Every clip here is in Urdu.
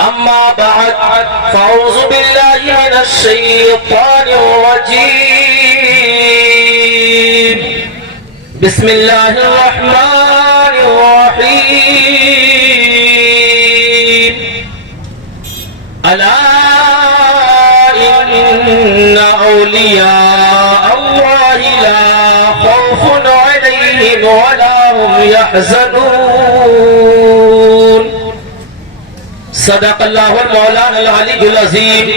أما بعد فأعوذ بالله من الشيطان الرجيم بسم الله الرحمن الرحيم ألا إن أولياء الله لا خوف عليهم ولا هم يحزنون صدق الله المولانا العلي العظيم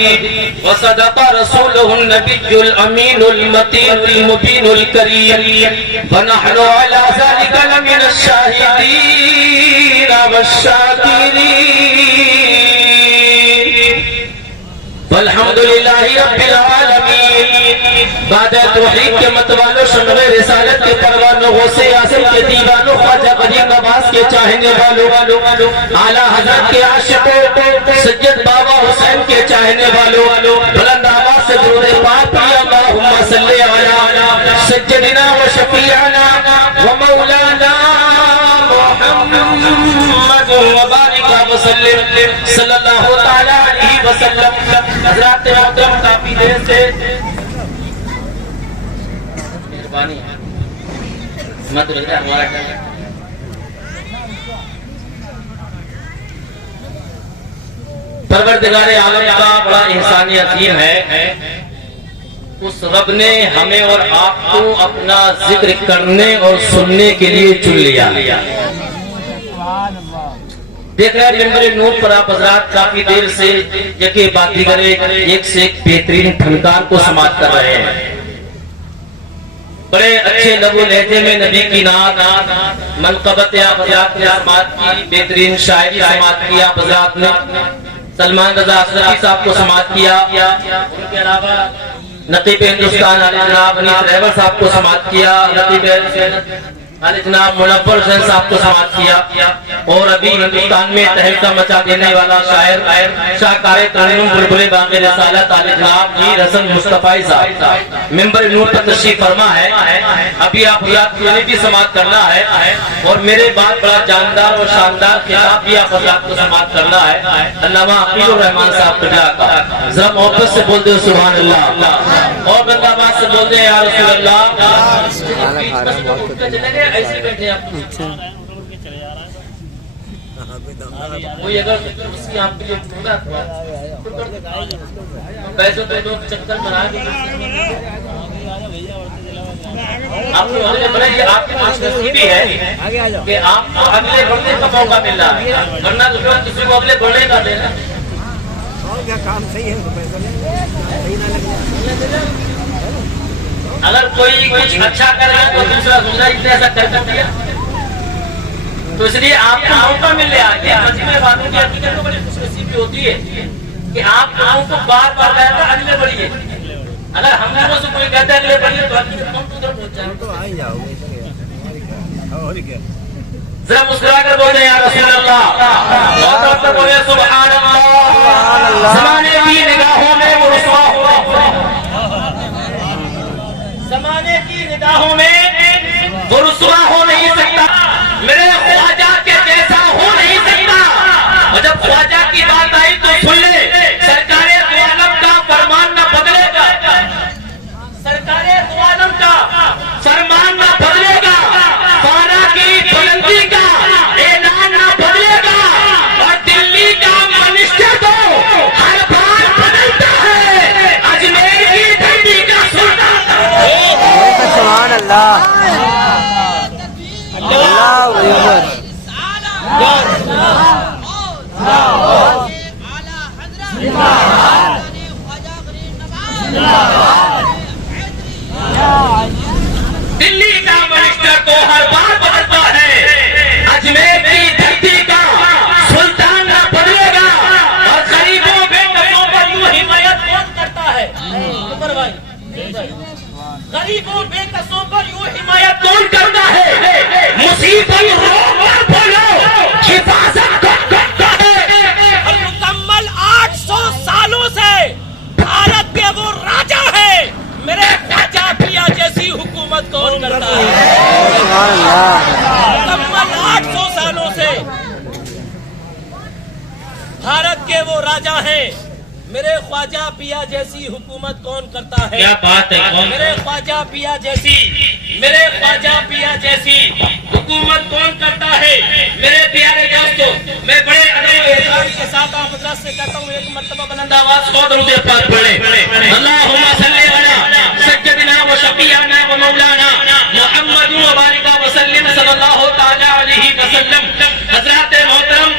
وصدق رسوله النبي الأمين المتين المبين الكريم ونحن على ذلك لمن الشاهدين والشاكرين والحمد لله رب العالمين بعد توحید کے متوالوں شمع رسالت کے پروانوں غوث اعظم کے دیوانوں خواجہ غریب عباس کے چاہنے والوں اعلیٰ حضرت کے عاشقوں سید بابا حسین کے چاہنے والوں بلند آواز سے درود پاک پڑھیے اللہم صلی علی سیدنا و شفیعنا و مولانا محمد وبارک وسلم صلی اللہ تعالی علیہ وسلم. حضرات محترم کافی دیر سے مہربانی مت لگ رہا ہمارا ٹائم. پروردگار عالم کا بڑا احسان عظیم ہے، اس رب نے ہمیں اور آپ کو اپنا ذکر کرنے اور سننے کے لیے چن لیا. دیکھ رہے ہیں ممبر نور پر آپ حضرات کافی دیر سے یکے بعد دیگر ایک سے ایک بہترین فنکار کو سماعت کر رہے ہیں. بڑے اچھے لب و لہجے میں نبی کی نعت منقبت آپ حضرات نے سماعت کی، بہترین شاعری سماعت کی آپ حضرات نے. سلمان رضا اصغری صاحب کو سماعت کیا، ان کے علاوہ نقیب ہندوستان علی جناب انیس رہبر صاحب کو سماعت کیا، نقیب علی جناب منور حسین صاحب کو سماعت کیا، اور ابھی ہندوستان میں تہلکہ مچا دینے والا شاعر شاہکار ترنم بلبل باغ رسالت علی جناب میر حسن مصطفی صاحب ممبر نور پر تشریف فرما ہے. ابھی آپ حضرات کو بھی سماعت کرنا ہے اور میرے بعد بڑا جاندار اور شاندار خطاب بھی آپ حضرات کو سماعت کرنا ہے. علامہ عقیل الرحمان صاحب قبلہ کا ذرا محبت سے بول دے سبحان اللہ، اور بندہ بات سے بول دے یا رسول اللہ. ایسے بیٹھے آپ کوئی اگر اس کی آپ کے لیے ہوگا پیسوں پہ لوگ چکر بنا کے آپ کو بڑے یہ آپ کے پاس نصیبی ہے کہ آپ کو اگلے بڑھنے کا موقع مل رہا ہے، ورنہ تو کسی کو اگلے بڑھنے کا دینا. اگر کوئی کچھ اچھا کر رہا ہے تو دوسرا اتنے ایسا کر دیا تو اس لیے آپ کو موقع مل رہا ہے. مجمع باتوں کی حقیقت تو بڑی خوش نصیبی ہوتی ہے کہ آپ لوگوں کو بار بار کہتا ہے اگلے بڑھیے. اگر ہم لوگوں سے کوئی کہتا ہے اگلے بڑھیے تو حقیقت ہم ادھر پہنچ جائیں. ذرا مسکرا کر بولے یا رسول اللہ، بہت سے بولے سبحان اللہ. زمانے کی نگاہوں میں وہ رسوا ہو، زمانے کی نگاہوں میں وہ رسوا ہو نہیں سکتا، میرے خواجہ کے جیسا ہو نہیں سکتا. اور جب خواجہ کی بات آئی تو سن لے، سرکار دو عالم کا فرمان نہ بدلے گا، سرکار دو عالم کا فرمان نہ بدلے گا، فارا کی بلندی کا اعلان نہ بدلے گا، اور دلی کا منسٹر تو ہر بار بدلتا ہے. اجمیر کی دھرتی کا سلطان سبحان اللہ اللہ اکبر. دلی کا منسٹر تو ہر بار بدلتا ہے، اجمیر کی دھرتی کا سلطان نہ بدلے گا. اور غریبوں بے کسوں پر یوں حمایت کون کرتا ہے؟ غریبوں بے کسوں پر یوں حمایت کون کرتا ہے؟ مصیبت رو کر بولو حفاظت کون کرتا ہے؟ اور مکمل 800 سالوں سے بھارت کے وہ راجا ہے، میرے خواجہ پیا جیسی حکومت کون کرتا ہے؟ مکمل 800 سالوں سے بھارت کے وہ راجا ہیں، میرے خواجہ پیا جیسی حکومت کون کرتا ہے؟ کیا بات ہے، کون؟ میرے خواجہ پیا جیسی حکومت کون کرتا ہے؟ میرے پیارے دوستو، میں بڑے ادب و احترام کے ساتھ آپ حضرات سے کہتا ہوں، ایک مرتبہ بلند آواز کو درود پاک پڑھیں۔ اللہم صلی علی سیدنا و شفیعنا و مولانا محمد و بارک وسلم صلی اللہ تعالی علیہ وسلم۔ حضرات محترم،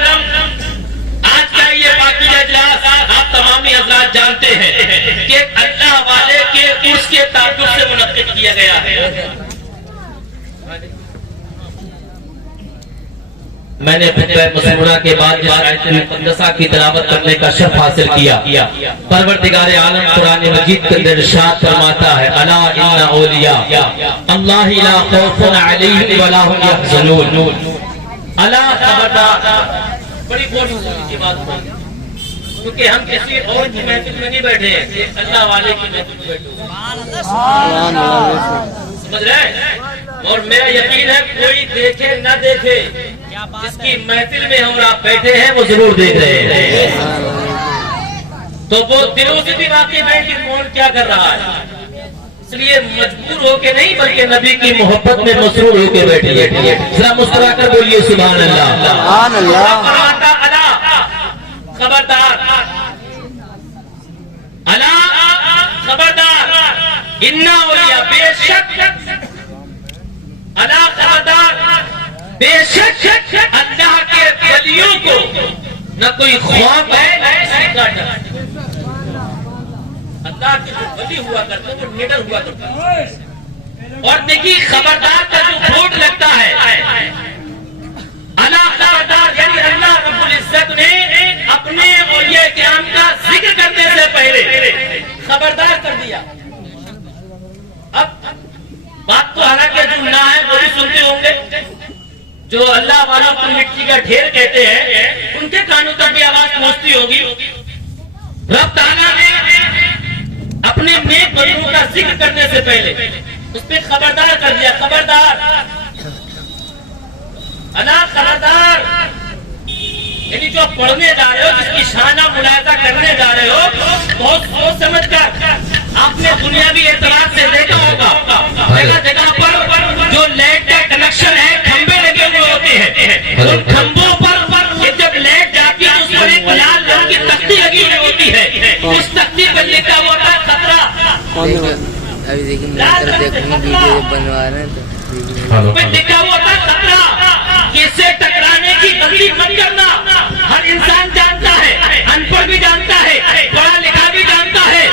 آج کا یہ پاکیزہ اجلاس آپ تمامی حضرات جانتے ہیں کہ اللہ والے کے عرس کے تعلق سے منعقد کیا گیا ہے۔ میں نے خطبہ مسمونہ کے بعد جس آیت مقدسہ کی تلاوت کرنے کا شرف حاصل کیا، پروردگار عالم قرآن مجید کے اندر ارشاد فرماتا ہے، الا ان اولیاء اللہ لا خوف علیہم ولا هم یحزنون۔ الا خبردار، بڑی بولی کی بات ہے، کیونکہ ہم کسی اور کی محفل میں نہیں بیٹھے ہیں، اللہ والے کی محفل میں بیٹھے ہیں، سمجھ رہے ہیں؟ اور میرا یقین ہے کوئی دیکھے نہ دیکھے، جس کی محفل میں ہم آپ بیٹھے ہیں وہ ضرور دیکھ رہے ہیں، تو وہ دلوں سے بھی واقف ہے کہ کون کیا کر رہا ہے، اس لیے مجبور ہو کے نہیں بلکہ نبی کی محبت میں مسرور ہو کے بیٹھیے۔ ذرا مسکرا کر بولیے سبحان اللہ، سبحان اللہ۔ خبردار، الا خبردار، ان اولیاء بے شک، الا خبردار بے شک اللہ کے ولیوں کو نہ کوئی خوف ہے نہ کسی کا ڈر۔ اللہ کے جو ولی ہوا کرتے ہیں وہ نڈر ہوا کرتے ہیں، اور دیکھیے خبردار کا جو بورڈ لگتا ہے، اللہ خبردار، یعنی اللہ رب العزت نے اپنے اولیاء کرام کا ذکر کرنے سے پہلے خبردار کر دیا۔ اب بات تو حالانکہ جو نہ ہے وہ بھی سنتے ہوں گے، جو اللہ والوں کو مٹی کا ڈھیر کہتے ہیں ان کے کانوں تک بھی آواز پہنچتی ہوگی۔ رب تعالیٰ نے اپنے نیک بندوں کا ذکر کرنے سے پہلے اس پہ خبردار کر دیا، خبردار، اللہ خبردار، یعنی جو پڑھنے جا رہے ہو، جس کی شانہ ملاحظہ کرنے جا رہے ہو، بہت سوچ سمجھ کر۔ آپ نے دنیاوی اعتبار سے دیکھا ہوگا جگہ جگہ پر جو لائٹ کا کنیکشن ہے کھمبے لگے ہوئے ہوتے ہیں، ان کھمبوں پر جب لائٹ جاتی ہے اس پر ایک لال رنگ کی تختی لگی ہوئی ہوتی ہے، اس تختی پر لکھا ہوا تھا خطرہ۔ ابھی دیکھیں ویڈیو بنوا رہے ہیں تو لکھا ہوا تھا خطرہ، اس سے ٹکرانے کی غلطی مت کرنا۔ ہر انسان جانتا ہے، ان پڑھ بھی جانتا ہے، پڑھا لکھا بھی جانتا ہے،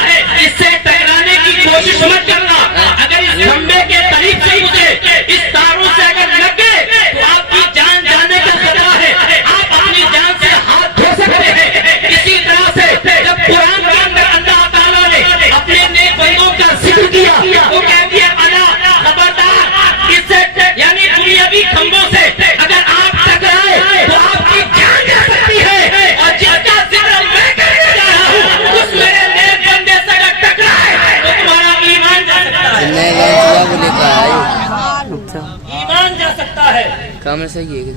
اس سے ٹکرانے کی کوشش مت کرنا۔ اگر اس کھمبے کے قریب سے گزرے، اس تاروں سے اگر لگے تو آپ کی جان جانے کا خطرہ ہے، آپ اپنی جان سے ہاتھ دھو سکتے ہیں۔ اسی طرح سے جب قرآن کے اندر اللہ تعالیٰ نے اپنے نیک بندوں کا ذکر کیا، وہ کہہ دیا الا خبردار، اس سے یعنی دنیاوی کھمبوں سے اگر آپ ٹکرائے تو آپ کی جان جا سکتی ہے، اور جس کا ذکر میں کرنے جا رہا ہوں اس میرے نیک بندے سے اگر ٹکرائے تو تمہارا ایمان جا سکتا ہے، نئے لینس کو لے کر آئے ایمان جا سکتا ہے۔ کام صحیح ہے کہ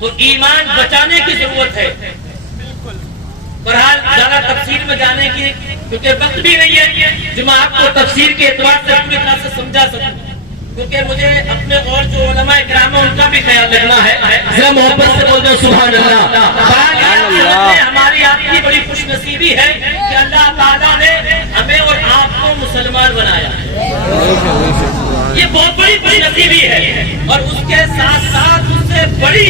تو ایمان بچانے کی ضرورت ہے۔ بہرحال زیادہ تفصیل میں جانے کی کیونکہ وقت بھی نہیں ہے جو میں آپ کو تفسیر کے اعتبار سے پوری طرح سے سمجھا سکوں، کیونکہ مجھے اپنے اور جو علماء کرام ہیں ان کا بھی خیال رکھنا ہے۔ ذرا محبت سے بول دو سبحان اللہ۔ ہماری آپ کی بڑی خوش نصیبی ہے کہ اللہ تعالیٰ نے ہمیں اور آپ کو مسلمان بنایا، یہ بہت بڑی خوش نصیبی ہے، اور اس کے ساتھ ساتھ اس سے بڑی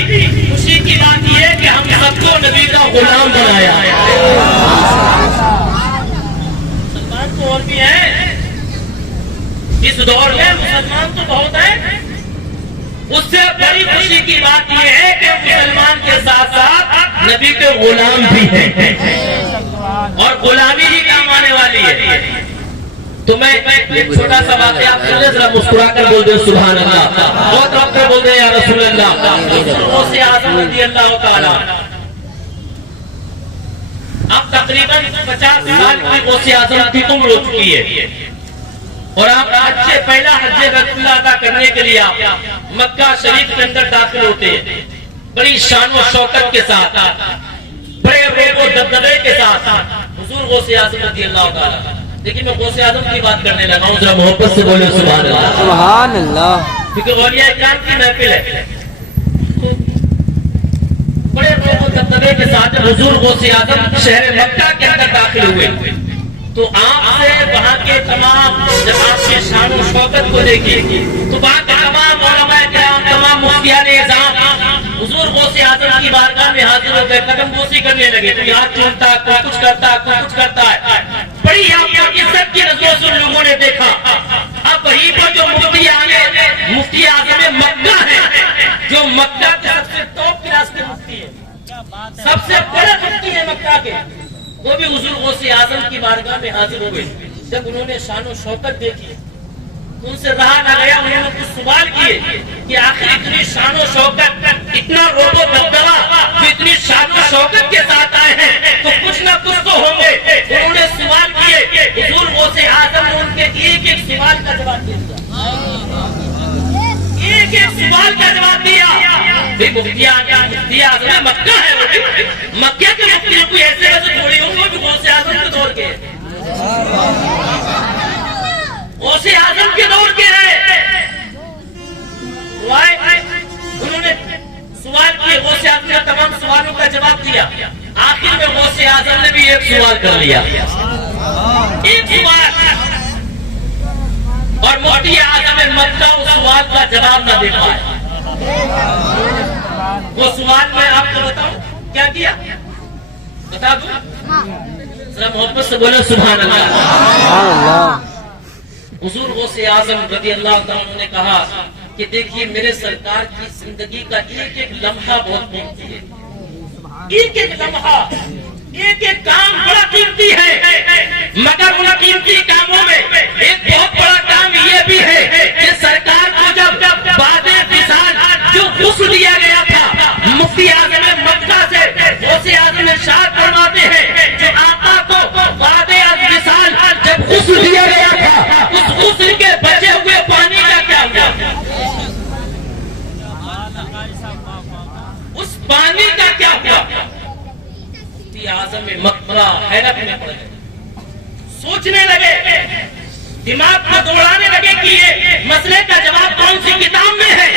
خوشی کی بات یہ ہے کہ ہم سب کو نبی کا غلام بنایا ہے۔ مسلمان تو اور بھی ہیں اس دور میں، مسلمان تو بہت ہیں، اس سے بڑی خوشی کی بات یہ ہے کہ مسلمان کے ساتھ ساتھ نبی کے غلام بھی ہیں، اور غلامی ہی کام آنے والی ہے۔ تو میں ایک چھوٹا سا واقعہ آپ کے لیے ذرا مسکرا کر بول دیں سبحان اللہ، بہت رب کر بول دیں یا رسول اللہ۔ غوث اعظم رضی اللہ تعالیٰ اب تقریباً 50 سال کی غوث اعظم کی عمر ہو چکی ہے، اور آپ حج پہلا حج بیت اللہ ادا کرنے کے لیے آپ مکہ شریف کے اندر داخل ہوتے ہیں، بڑی شان و شوکت کے ساتھ، دبدبے کے ساتھ حضور غوث اعظم رضی اللہ تعالیٰ. دیکھیں میں غوث اعظم کی بات کرنے لگا ہوں, ذرا محبت سے بولے سبحان اللہ. سبحان اللہ. کیونکہ اولیاء کرام کی محفل ہے. بڑے روب و دبدبے کے ساتھ حضور غوث اعظم شہر مکہ کے اندر داخل ہوئے تو آپ سے وہاں کے تمام جب آپ کے شان و شوکت کو دیکھی تو وہاں کے تمام علماء کرام, تمام مفتیان اعظام حضور غوث اعظم کی بارگاہ میں حاضر ہو گئے, قدم بوسی کرنے لگے. تو یہاں چونتا, کوئی کچھ کرتا, کوئی کچھ کرتا ہے. بڑی آپ کی عزت کی نظروں سے لوگوں نے دیکھا. اب وہیں پر جو مفتی اعظم مکہ ہے, جو مکہ کے سب سے ٹاپ کلاس کے مفتی ہے, سب سے بڑے مفتی ہے مکہ کے, وہ بھی حضور غوث اعظم کی بارگاہ میں حاضر ہو گئے. جب انہوں نے شان و شوکت دیکھی تو ان سے رہا نہ گیا, انہوں نے کچھ سوال کیے کہ آخر اتنی شان و شوکت, اتنا روب و دبدبا, اتنی شان و شوکت کے ساتھ آئے ہیں تو کچھ نہ کچھ تو ہوں گے. انہوں نے سوال کیے, حضور غوث اعظم نے ان کے ایک ایک سوال کا جواب دیا, ایک ایک سوال کا جواب دیا. مفتی اعظم مکہ ہے, وہ مکہ کے مفتی کوئی ایسے ویسے تھوڑی ہوں گے جو غوث اعظم کے دور کے غوث اعظم کے دور کے ہیں. انہوں نے سوال کیے, غوث اعظم نے تمام سوالوں کا جواب دیا. آخر میں غوث اعظم نے بھی ایک سوال کر لیا, ایک سوال, اور مفتی اعظم مکہ اس سوال کا جواب نہ دے پائے. وہ سوال میں آپ کو بتاؤں کیا کیا, بتا دوں, ذرا محبت سے بولے سبحان اللہ. حضور غوث اعظم رضی اللہ تعالیٰ نے کہا کہ دیکھیے میرے سرکار کی زندگی کا ایک ایک لمحہ بہت قیمتی ہے, ایک ایک لمحہ, ایک ایک کام بڑا قیمتی ہے. مگر ان قیمتی کاموں میں ایک بہت بڑا کام یہ بھی ہے کہ سرکار کو جب بعد وصال جو غسل دیا گیا تھا مفتی اعظم مکہ سے, غوث اعظم ارشاد فرماتے ہیں جو آقا کو بعد وصال جب غسل دیا گیا تھا اس غسل کے بچے ہوئے پانی کا کیا ہوا, اس پانی کا کیا ہوا. مفتی اعظم مکہ حیرت میں پڑ گئے, سوچنے لگے, دماغ کو دوڑانے لگے کہ یہ مسئلے کا جواب کون سی کتاب میں ہے,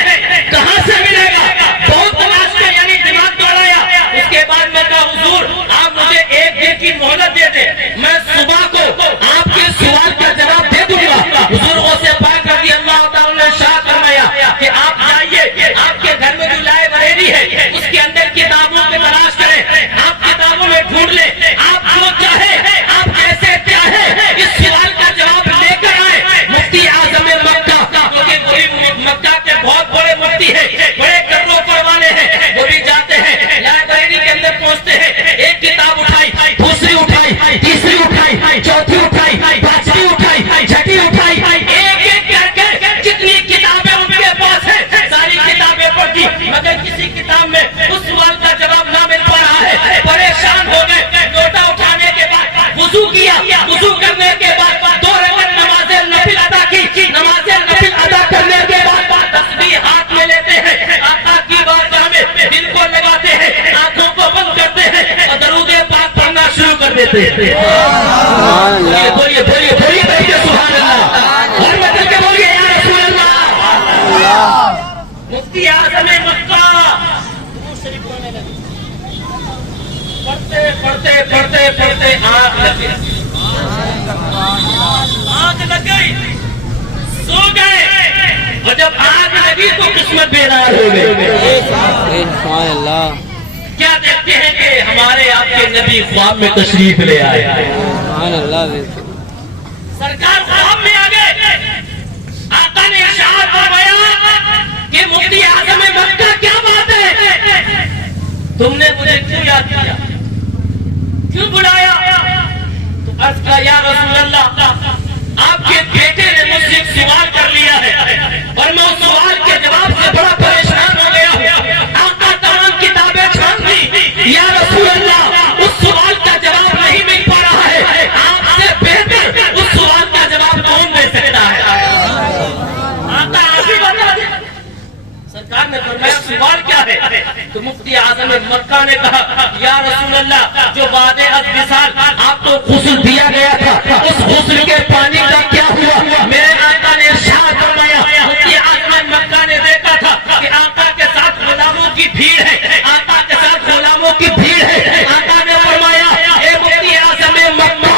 کہاں سے ملے گا. بہت تلاش کیا, یعنی دماغ دوڑایا. اس کے بعد میں کہا حضور آپ مجھے ایک دن کی مہلت دے دیں, میں صبح کو آپ کے سوال کا جواب دے دوں گا. حضور غوث پاک رضی اللہ تعالیٰ نے ارشاد فرمایا کہ آپ جائیے, آپ کے گھر میں جو لائبریری ہے اس کے اندر کتابوں کی تلاش کریں, آپ کتابوں میں ڈھونڈ لیں, آپ جو چاہے, آپ جیسے چاہے اس سوال کا جواب لے کر آئے. مفتی اعظم مکہ, کیونکہ وہی مکہ کے بہت بڑے مفتی ہیں, بڑے کرنوں پر والے ہیں, وہ بھی جاتے ہیں لائبریری کے اندر پہنچتے ہیں, ایک کتاب اٹھائی, دوسری اٹھائی, تیسری اٹھائی, چوتھی اٹھائی, پانچویں اٹھائی, چھٹی اٹھائی, ایک ایک کر کے جتنی کتابیں ان کے پاس ہیں ساری کتابیں پڑھی, مگر کسی کتاب میں اس سوال کا جواب نہ مل پا رہا ہے. پریشان ہو گئے, لوٹا اٹھانے کے بعد وضو کیا, وضو کرنے کے بعد 2 رکعت نماز نفل ادا کی, نماز نفل ادا کرنے کے بعد تسبیح ہاتھ میں لیتے ہیں, آقا کی بارگاہ میں دل کو لگاتے ہیں, آنکھوں کو بند کرتے ہیں اور درود پاک پڑھنا شروع کر دیتے ہیں. بولیے بولیے بولیے بولیے سبحان اللہ, اور مدد کے بولیے یا رسول اللہ. مفتی اعظم مکہ شریف پڑھنے لگے, پڑھتے پڑھتے پڑھتے پڑھتے آنکھ لگی, آنکھ لگ گئی, سو گئے, اور جب آنکھ لگی تو قسمت بیدار ہو گئی. کیا دیکھتے ہیں کہ ہمارے آپ کے نبی خواب میں تشریف لے آئے, سرکار خواب میں آ گئے. آقا نے ارشاد فرمایا کہ مفتی اعظم مکہ کیا بات ہے, تم نے مجھے کیوں یاد کیا, کیوں بلایا. تو عرض کیا یا رسول اللہ آپ کے بیٹے نے مجھ سے سوال کر لیا ہے اور میں اس سوال کے جواب سے بڑا پریشان ہو گیا. آقا تمام کتابیں چھان دی, یا رسول اللہ اس سوال کا جواب نہیں مل پا رہا ہے, آپ سے بہتر اس سوال کا جواب کون دے سکتا ہے. آقا آپ ہی بتا دیں. سرکار نے فرمایا سوال کیا ہے, ہے تو مفتی اعظم مکہ نے کہا یا رسول اللہ جو بعد از وصال آپ کو غسل دیا گیا تھا اس غسل کے پانی کا کیا ہوا؟ میرے آقا نے ارشاد فرمایا مفتی اعظم مکہ نے دیکھا تھا کہ آقا کے ساتھ غلاموں کی بھیڑ ہے، آقا کے ساتھ غلاموں کی بھیڑ ہے، آقا نے فرمایا اے مفتی اعظم مکہ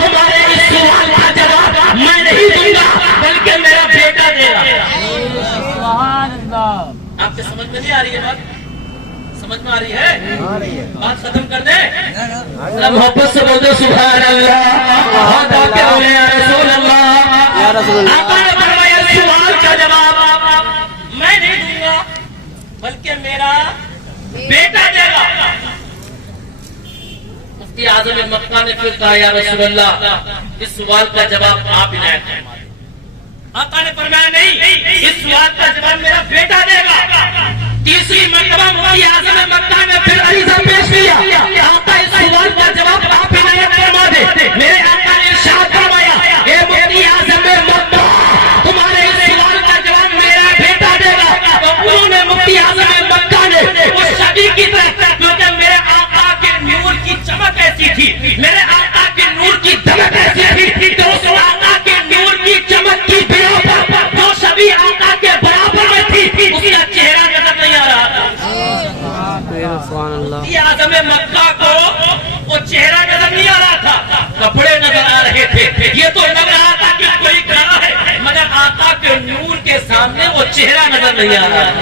تمہارے اس سوال کا جواب میں نہیں دوں گا بلکہ میرا بیٹا دے گا۔ آپ کے سمجھ میں نہیں آ رہی ہے بات؟ سمجھ میں آ رہی ہے؟ بات ختم کر دیں؟ محبت سے بول دو سبحان اللہ، یا رسول اللہ، یا رسول اللہ۔ آقا نے فرمایا سوال کا جواب میں نہیں دوں گا بلکہ میرا بیٹا دے گا۔ مفتی اعظم مکہ نے پھر کہا یا رسول اللہ اس سوال کا جواب آپ عنایت فرمائیں۔ آقا نے فرمایا نہیں، اس سوال کا جواب میرا بیٹا دے گا۔ تیسری مرتبہ مفتی اعظم مکہ نے پھر عریضہ پیش کیا، آقا اس سوال کا جواب آپ عنایت فرما دے۔ میرے آقا نے ارشاد فرمایا اے مفتی اعظم مکہ تمہارے اس سوال کا جواب میرا بیٹا دے گا۔ تو انہوں نے مفتی اعظم مکہ نے اس شبی کی طرح، کیونکہ میرے آقا کے نور کی چمک ایسی تھی، میرے آقا کے نور کی دمک ایسی تھی کہ اس آقا کے نور کی چمک کی بنا پر جو شبی آقا کے برابر میں تھی اس کا چہرہ نظر نہیں آ رہا تھا۔ مفتی اعظم مکہ کو وہ چہرہ نظر نہیں آ رہا تھا، کپڑے نظر آ رہے تھے۔ یہ تو لگ رہا تھا کہ کوئی کھڑا ہے مگر آقا کے نور کے سامنے وہ چہرہ نظر نہیں آ رہا تھا،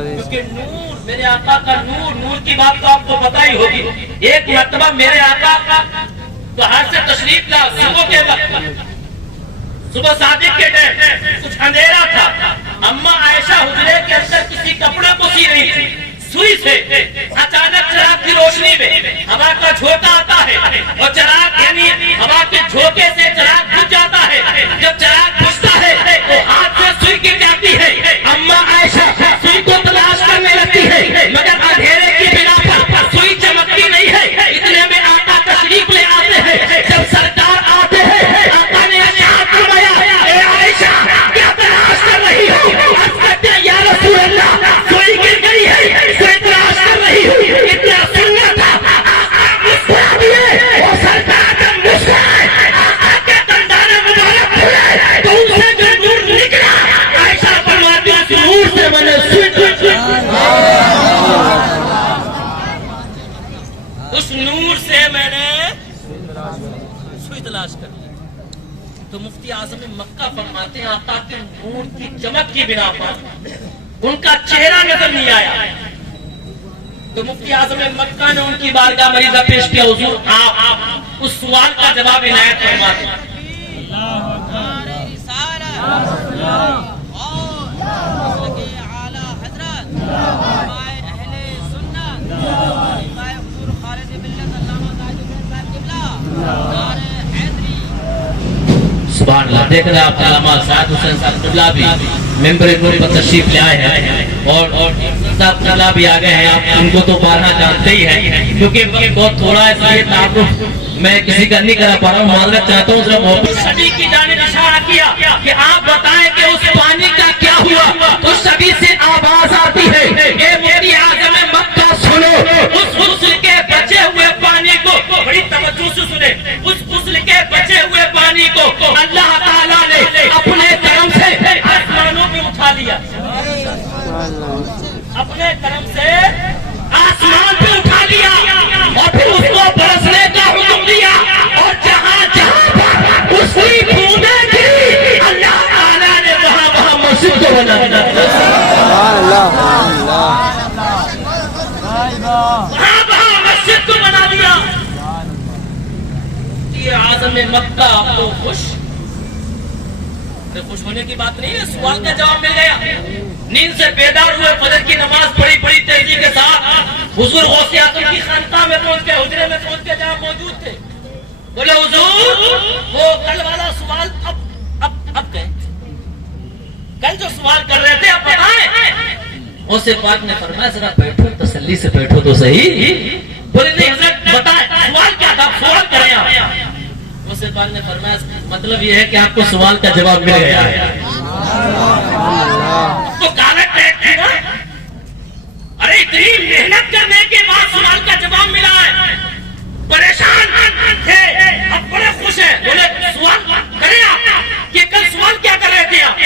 کیونکہ نور میرے آقا کا نور کی بات تو آپ کو پتہ ہی ہوگی۔ ایک مرتبہ میرے آقا باہر سے تشریف لا، صبح کے وقت، صبح صادق کے ٹائم کچھ اندھیرا تھا، اما عائشہ حجرے کے اندر کسی کپڑے کو سی رہی تھی، سوئی سے اچانک چراغ کی روشنی میں ہوا کا جھونکا آتا ہے اور چراغ یعنی ہوا کے جھونکے سے چراغ بجھ جاتا ہے۔ جب چراغ بجھتا ہے تو ہاتھ سے سوئی گر جاتی ہے، اما عائشہ سوئی کو تلاش کرنے لگتی ہے مگر اندھیرے کی بنا پر سوئی چمکتی نہیں ہے۔ اتنے میں آقا تشریف لے آتے ہیں، جب سرکار آتے ہیں آقا نے ارشاد فرمایا اے عائشہ کیا تلاش کر رہی ہو؟ عرض کرتے ہیں یا رسول اللہ سوئی گر گئی ہے، سوئی تلاش کر رہی ہوں۔ اتنا سننا تھا آقا مسکرا دیے اور سرکار جب مسکرائے آقا کے دندان مبارک کھلے تو ان سے جو نور نکلا، عائشہ فرماتی اس نور سے میں نے اس نور سے میں نے سوئی تلاش کر لی۔ تو مفتی اعظم مکہ فرماتے ہیں آقا کے نور کی چمک کی بنا پر ان کا چہرہ نظر نہیں آیا۔ تو مفتی اعظم مکہ نے ان کی بارگاہ میں عریضہ پیش کیا حضور آپ اس سوال کا جواب عنایت فرما دیں۔ سبحان اللہ، دیکھ رہے آپ علامہ سعد حسین صاحب قبلہ بھی ممبر نور پر تشریف لے آئے ہیں اور صاحب قبلہ بھی آ گئے ہیں۔ آپ ان کو تو بارہا جانتے ہی ہیں، کیونکہ وقت بہت تھوڑا ہے اس لیے تعارف میں کسی کا نہیں کرا پا رہا ہوں، معذرت چاہتا ہوں۔ صرف محبت شبی کی جانب اشارہ کیا کہ آپ بتائیں کہ اس پانی کا کیا ہوا، تو شبی سے آواز آتی ہے اے مفتی اعظم مکہ سنو اس غسل کے بچے ہوئے پانی کو، بڑی توجہ سے سنیں، اس غسل کے بچے ہوئے پانی کو اللہ تعالیٰ نے اپنے کرم سے آسمانوں پہ اٹھا لیا، اپنے کرم سے آسمان پہ اٹھا لیا اور پھر اس کو برسنے کا حکم دیا، اور جہاں جہاں پر اس کی بوندیں گری اللہ تعالیٰ نے وہاں وہاں مسجد کو بنا دیا، وہاں وہاں مسجد کو بنا دیا۔ یہ اعظم مکہ آپ کو خوش ہونے کی بات نہیں ہے، سوال کا جواب مل گیا۔ نیند سے بیدار ہوئے، فجر کی نماز پڑھی بڑی تیزی کے ساتھ، حضور غوث اعظم کی خانقاہ میں پہنچ گئے، حجرے میں پہنچ کے جہاں موجود تھے، بولے حضور وہ کل والا سوال اب گئے، کل جو سوال کر رہے تھے اب بتائیں۔ غوث پاک نے فرمایا ذرا بیٹھو، تسلی سے بیٹھو تو صحیح۔ بولے نہیں حضرت بتائیں سوال کیا تھا، سوال کریں آپ۔ غوث پاک نے فرمایا مطلب یہ ہے کہ آپ کو سوال کا جواب مل گیا ہے۔ تو کالا ٹیک تھی نا، اتنی محنت کرنے کے بعد سوال کا جواب ملا ہے. پریشان تھے اب بڑے خوش ہیں. بولے سوال کریں آپ کہ کل سوال کیا کر رہے تھے آپ؟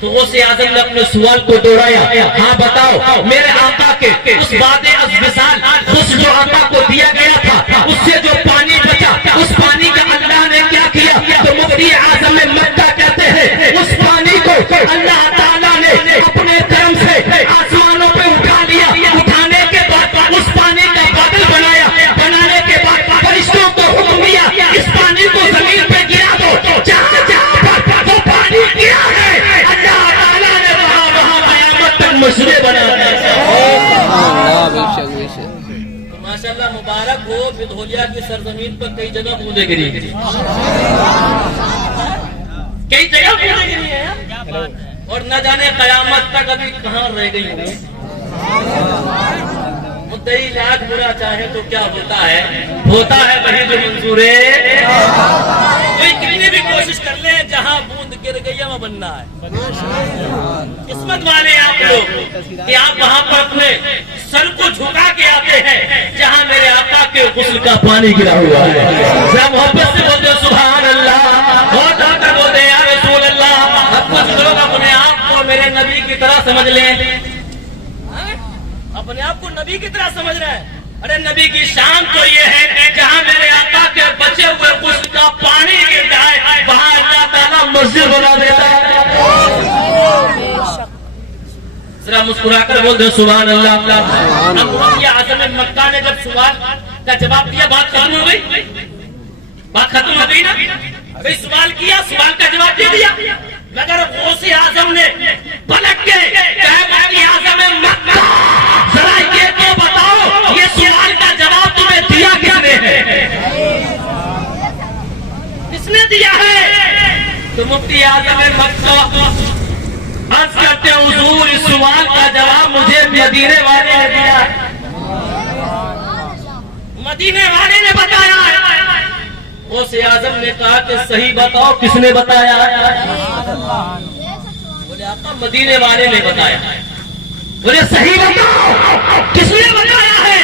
تو غوث اعظم نے اپنے سوال کو دوہرایا. ہاں بتاؤ میرے آقا کے اس وعدے از وصال خود جو آقا کو دیا گیا تھا اس سے جو پانی بچا اس پانی کا اللہ نے کیا کیا؟ تو مفتی اعظم مکہ کہتے ہیں اس پانی کو اللہ تعالیٰ نے اپنے کرم سے آسمانوں پہ اٹھا لیا. اٹھانے کے بعد اس پانی کا بادل بنایا. بنانے کے بعد فرشتوں کو حکم دیا اس پانی کو زمین پہ گرا دو. جہاں جہاں پر وہ پانی گرا ہے اللہ تعالیٰ نے وہاں قیامت تک مشرے بنا دیا. ماشاءاللہ مبارک ہو بدھولیا کی سرزمین پر کئی جگہ بوندیں گری. کئی جگہ بوندیں گری ہیں اور نہ جانے قیامت تک ابھی کہاں رہ گئی ہوں. مدعی لاکھ برا چاہے تو کیا ہوتا ہے وہی جو منظور ہے. کوئی کتنی بھی کوشش کر لیں جہاں بوند گر گئی ہے وہاں بننا ہے. قسمت والے آپ لوگ کہ آپ وہاں پر اپنے سر کو جھکا کے آتے ہیں جہاں میرے آقا کے غسل کا پانی گرا ہوا ہے. ذرا محبت سے بولتے سبحان اللہ. بہت آ کر بولتے یا رسول اللہ. اب کچھ لوگ اپنے آپ کو میرے نبی کی طرح سمجھ لیں. اپنے آپ کو نبی کی طرح سمجھ رہے ہیں. ارے نبی کی شان تو یہ ہے جہاں میرے آقا کے بچے ہوئے غسل کا پانی گر جائے وہاں اللہ تعالیٰ مسجد بنا دیتا ہے. ذرا مسکرا کر بول دے سبحان اللہ. اب مفتی اعظم مکہ نے جب سوال کا جواب دیا بات ختم ہو گئی. بات ختم ہو گئی نا. بھئی سوال کیا سوال کا جواب دے دیا. مگر غوث اعظم نے پلٹ کے کہا مفتی اعظم مکہ ذرا یہ تو بتاؤ یہ سوال کا جواب تمہیں دیا کس نے ہے؟ کس نے دیا ہے؟ تو مفتی اعظم مکہ عرض کرتے ہیں حضور اس سوال کا جواب مجھے مدینے والے نے دیا ہے. مدینے والے نے بتایا ہے. غوث اعظم نے کہا کہ صحیح بتاؤ کس نے بتایا؟ بولے آقا مدینے والے نے بتایا. بولے صحیح بتاؤ کس نے بتایا ہے؟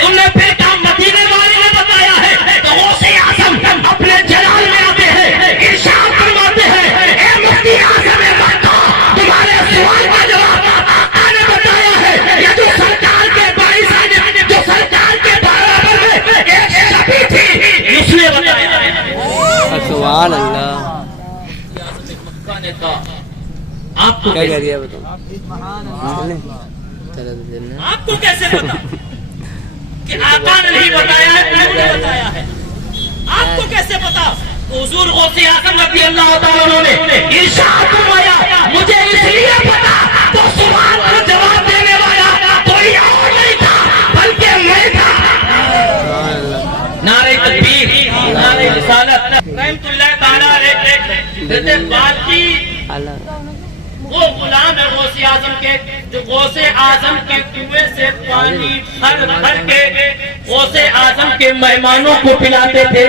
تم نے پھر کہا مدینے والے نے بتایا ہے. تو غوث اعظم اپنے جلال میں آتے ہیں ارشاد فرماتے ہیں اے مفتی اعظم مکہ تمہارے سوال کا جواب آقا نے بتایا ہے. یہ جو سرکار کے باعث ہے جو سرکار کے برابر ہے ایک شبی تھی اس نے بتایا ہے. سبحان اللہ. مکہ نے کہا آپ کو کیا کہہ رہی ہے بتاؤ. آپ کو کیسے پتا کہ آقا نے نہیں بتایا ہے انہوں نے بتایا ہے؟ آپ کو کیسے پتا؟ حضور غوث اعظم رضی اللہ تعالیٰ نے ارشاد فرمایا مجھے اس لیے پتا تو سوال کا جواب دینے والا کوئی اور نہیں تھا بلکہ میں تھا. نعرہ تکبیر نعرہ رسالت رحمت اللہ تعالیٰ علیہ. باقی وہ غلام ہے غوث اعظم کے جو غوث اعظم کے کنویں سے پانی بھر بھر کے غوث اعظم کے مہمانوں کو پلاتے تھے.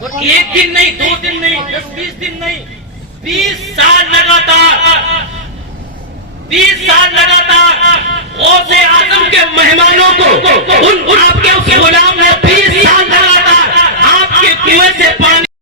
اور ایک دن نہیں 2 دن نہیں 10-20 دن نہیں 20 سال لگاتار 20 سال لگاتار غوث اعظم کے مہمانوں کو آپ کے اس غلام نے 20 سال لگاتار آپ کے کنویں سے پانی